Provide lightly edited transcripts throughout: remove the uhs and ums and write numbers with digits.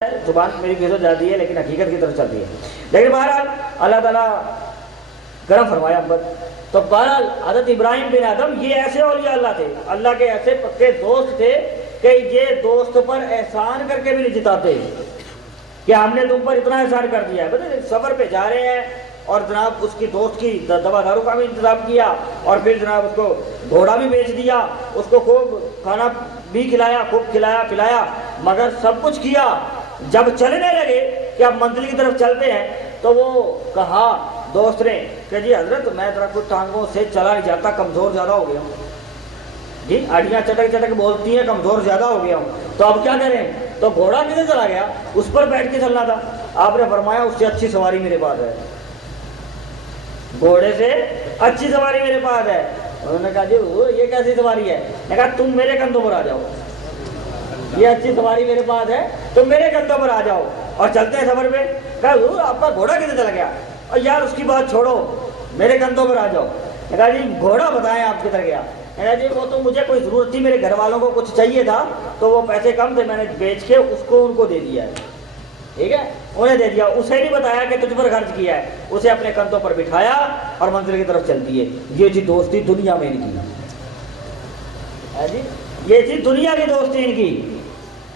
زبان میری پھسل جاتی ہے لیکن حقیقت کی طرف چلتی ہے. لیکن بہرحال اللہ تعالیٰ گرم فرمایا تو بہرحال حضرت ابراہیم بن آدم یہ ایسے اولیاء اللہ تھے، اللہ کے ایسے پکے دوست تھے کہ یہ دوست پر احسان کر کے بھی نہیں جتاتے کہ ہم نے تم پر اتنا احسان کر دیا ہے. بتائیے سفر پہ جا رہے ہیں اور جناب اس کی دوست کی دوا دارو کا بھی انتظام کیا اور پھر جناب اس کو گھوڑا بھی بیچ دیا، اس کو خوب کھانا بھی کھلایا، خوب کھلایا پلایا، مگر سب کچھ کیا. جب چلنے لگے کہ اب منزل کی طرف چلتے ہیں تو وہ کہا دوست نے کہ جی حضرت میں ذرا کچھ ٹانگوں سے چلا نہیں جاتا، کمزور زیادہ ہو گیا ہوں. جی ہڈیاں چٹک چٹک بولتی ہیں، کمزور زیادہ ہو گیا ہوں، تو اب کیا کریں؟ تو گھوڑا کدھر چلا گیا؟ اس پر بیٹھ کے چلنا تھا. آپ نے فرمایا اس سے اچھی سواری میرے پاس ہے، گھوڑے سے اچھی سواری میرے پاس ہے. انہوں نے کہا جی یہ کیسی سواری ہے؟ میں کہا تم میرے کندھوں پر آ جاؤ، یہ اچھی سواری میرے پاس ہے، تم میرے کندھوں پر آ جاؤ اور چلتے ہیں سفر پہ. کہا حضور آپ کا گھوڑا کدھر چلا گیا؟ اور یار اس کی بات چھوڑو، میرے کندھوں پر آ جاؤ. میں کہا جی گھوڑا بتائیں آپ کدھر گیا؟ میں کہا جی وہ تو مجھے کوئی ضرورت تھی، میرے گھر والوں کو کچھ چاہیے تھا تو وہ پیسے کم تھے، میں نے بیچ کے اس کو ان کو دے دیا ہے. ٹھیک ہے، انہیں دے دیا. اسے نہیں بتایا کہ تجھ پر خرچ کیا ہے، اسے اپنے کندھوں پر بٹھایا اور منزل کی طرف چل دیے. یہ جی دوستی دنیا میں ان کی جی، یہ جی دنیا کی دوستی ان کی.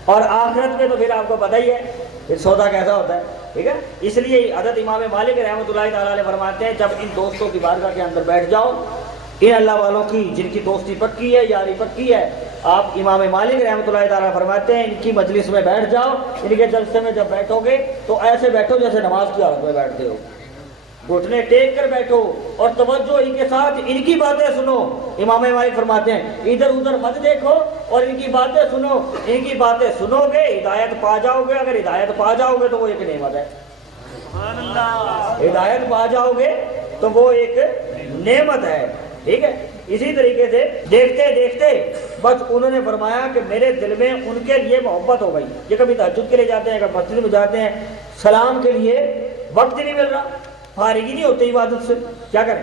اور آخرت میں تو پھر آپ کو پتہ ہی ہے پھر سودا کیسا ہوتا ہے. ٹھیک ہے، اس لیے حضرت امام مالک رحمۃ اللہ تعالیٰ علیہ فرماتے ہیں جب ان دوستوں کی بارگاہ کے اندر بیٹھ جاؤ، ان اللہ والوں کی جن کی دوستی پکی ہے، یاری پکی ہے، آپ امام مالک رحمۃ اللہ تعالیٰ فرماتے ہیں ان کی مجلس میں بیٹھ جاؤ، ان کے جلسے میں جب بیٹھو گے تو ایسے بیٹھو جیسے نماز کی حالت میں بیٹھتے ہو، گھٹنے ٹیک کر بیٹھو اور توجہ ان کے ساتھ ان کی باتیں سنو. امام مالک فرماتے ہیں ادھر ادھر مت دیکھو اور ان کی باتیں سنو. ان کی باتیں سنو گے ہدایت پا جاؤ گے، اگر ہدایت پا جاؤ گے تو وہ ایک نعمت ہے. ہدایت پا جاؤ گے تو وہ ایک نعمت ہے. ٹھیک ہے، اسی طریقے سے دیکھتے دیکھتے بس انہوں نے فرمایا کہ میرے دل میں ان کے لیے محبت ہو گئی. یہ کبھی تہجد کے لیے جاتے ہیں، کبھی مسجد میں جاتے ہیں، سلام کے لیے وقت نہیں مل رہا، فارغ ہی نہیں ہوتے عبادت سے، کیا کریں؟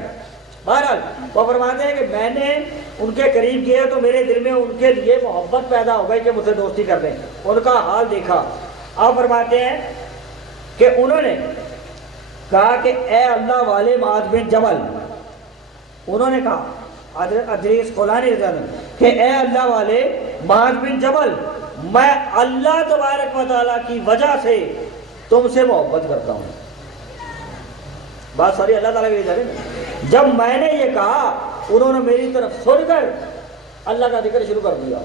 بہرحال وہ فرماتے ہیں کہ میں نے ان کے قریب کیا تو میرے دل میں ان کے لیے محبت پیدا ہو گئی کہ مجھ سے دوستی کر لیں. ان کا حال دیکھا. آپ فرماتے ہیں کہ انہوں نے کہا کہ اے اللہ والے معاذ بن جبل، انہوں نے کہا ادریس خولانی رضی اللہ عنہ کہ اے اللہ والے معاذ بن جبل، میں اللہ تبارک و تعالیٰ کی وجہ سے تم سے محبت کرتا ہوں. بات ساری اللہ تعالیٰ کے لیے. جب میں نے یہ کہا انہوں نے میری طرف سن کر اللہ کا ذکر شروع کر دیا،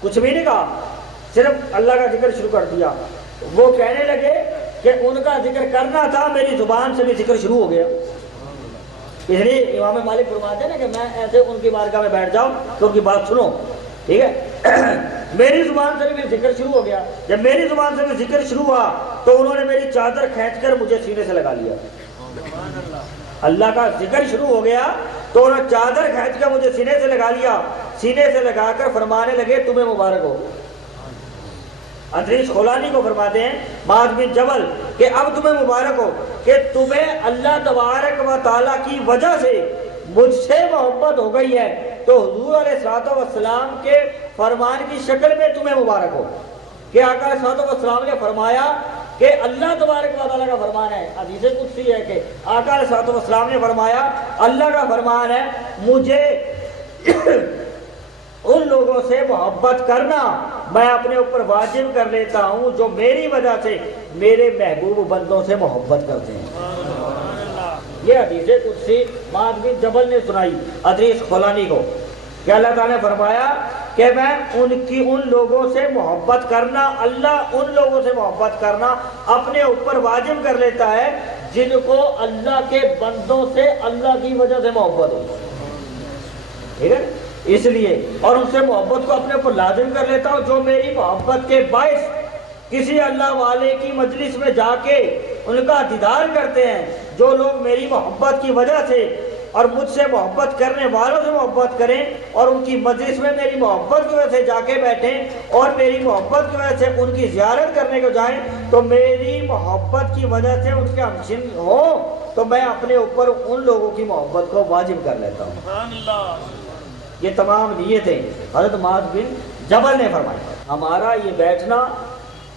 کچھ بھی نہیں کہا، صرف اللہ کا ذکر شروع کر دیا. وہ کہنے لگے کہ ان کا ذکر کرنا تھا، میری زبان سے بھی ذکر شروع ہو گیا. اس لیے امام مالک فرماتے ہیں نا کہ میں ایسے ان کی بارگاہ میں بیٹھ جاؤں تو ان کی بات سنو. ٹھیک ہے، میری زبان سے بھی ذکر شروع ہو گیا. جب میری زبان سے بھی ذکر شروع ہوا تو انہوں نے میری چادر کھینچ کر مجھے سینے سے لگا لیا. اللہ کا ذکر شروع ہو گیا تو انہوں نے چادر کھینچ کر مجھے سینے سے لگا لیا. سینے سے لگا کر فرمانے لگے تمہیں مبارک ہو. ادریس خولانی کو فرماتے ہیں معاذ بن جبل کہ اب تمہیں مبارک ہو کہ تمہیں اللہ تبارک و تعالیٰ کی وجہ سے مجھ سے محبت ہو گئی ہے، تو حضور علیہ الصلوۃ والسلام کے فرمان کی شکل میں تمہیں مبارک ہو کہ آقا علیہ الصلوۃ والسلام نے فرمایا کہ اللہ تبارک و تعالیٰ کا فرمان ہے، حدیث قدسی ہے کہ آقا علیہ الصلوۃ والسلام نے فرمایا اللہ کا فرمان ہے مجھے ان لوگوں سے محبت کرنا میں اپنے اوپر واجب کر لیتا ہوں جو میری وجہ سے میرے محبوب بندوں سے محبت کرتے ہیں. یہ حدیث قدسی معاذ بن جبل نے سنائی ادریس خولانی کو کہ اللہ تعالیٰ نے فرمایا کہ میں ان لوگوں سے محبت کرنا، اللہ ان لوگوں سے محبت کرنا اپنے اوپر واجب کر لیتا ہے جن کو اللہ کے بندوں سے اللہ کی وجہ سے محبت ہو. ٹھیک ہے، اس لیے اور ان سے محبت کو اپنے اوپر لازم کر لیتا ہوں جو میری محبت کے باعث کسی اللہ والے کی مجلس میں جا کے ان کا دیدار کرتے ہیں. جو لوگ میری محبت کی وجہ سے اور مجھ سے محبت کرنے والوں سے محبت کریں اور ان کی مجلس میں میری محبت کی وجہ سے جا کے بیٹھیں اور میری محبت کی وجہ سے ان کی زیارت کرنے کو جائیں تو میری محبت کی وجہ سے ان کے ہمشن ہوں تو میں اپنے اوپر ان لوگوں کی محبت کو واجب کر لیتا ہوں. یہ تمام نیتیں حضرت معاذ بن جبل نے فرمائی. ہمارا یہ بیٹھنا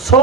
100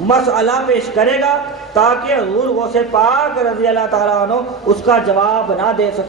مسئلہ پیش کرے گا تاکہ حضور غوث پاک رضی اللہ تعالیٰ عنہ اس کا جواب نہ دے سکے۔